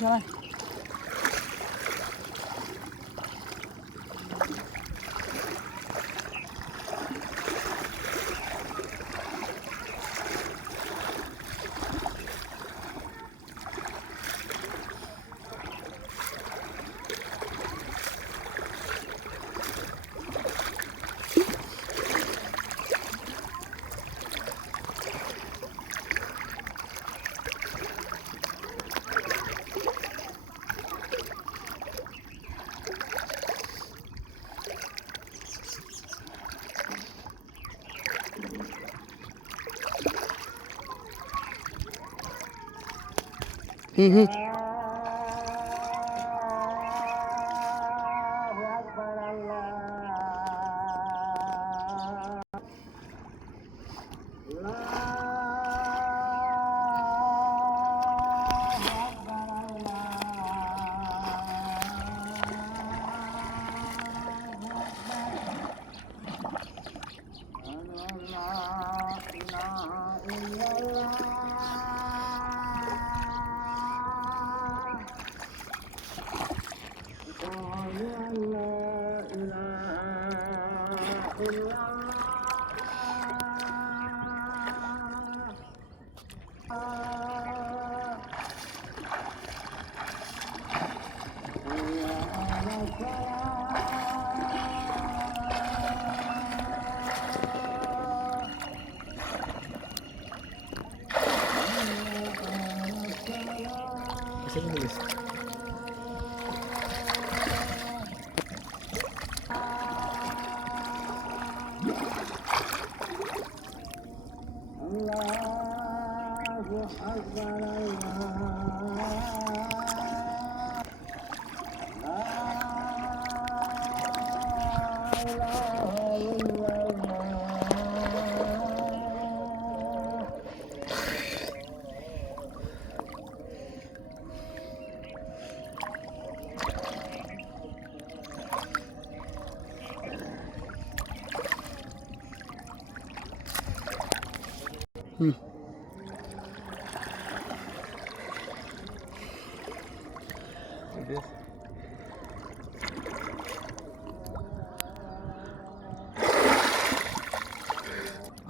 সবাই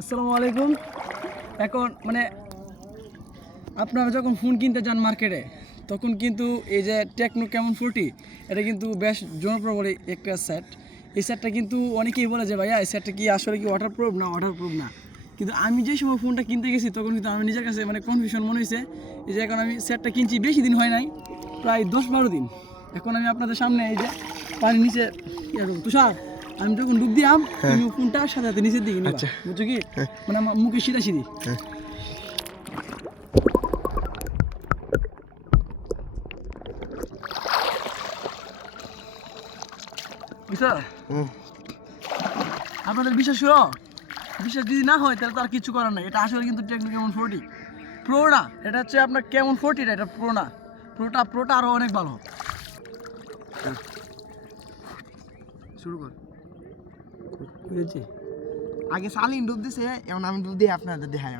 আসসালামু আলাইকুম। এখন মানে আপনারা যখন ফোন কিনতে যান মার্কেটে তখন কিন্তু এই যে টেকনো ক্যামন 40 এটা কিন্তু বেশ জনপ্রিয় একটা সেট। এই সেটটা কিন্তু অনেকেই বলে যে ভাইয়া এই সেটটা কি আসলে কি ওয়াটারপ্রুফ না ওয়াটারপ্রুফ না, কিন্তু আমি যে সময় ফোনটা কিনতে গেছি তখন কিন্তু আমি নিজের কাছে মানে কনফিউশন মনে হয়েছে। এই যে এখন আমি সেটটা কিনছি বেশি দিন হয় নাই, প্রায় 10-12 দিন। এখন আমি আপনাদের সামনে এই যে পানি নিচে তুষার আমি যখন ডুব দিলাম তুমি ফোনটা সাথে সাথে নিচের দিকে নিবা, বুঝছো কি? মানে আমার মুখে সিধা সিধি আপনাদের বিশ্বাস যদি না হয় তাহলে তো আর কিছু করার নাই। এটা আসলে কিন্তু টেকনো ক্যামন 40 প্রো না, এটা হচ্ছে আপনার ক্যামন 40 এটা প্রো না। প্রোটা আরো অনেক ভালো। শুরু কর। বুঝেছি আগে সালিন ডুব দিছে, এখন আমি ডুব দিয়ে আপনাদের দেখাই।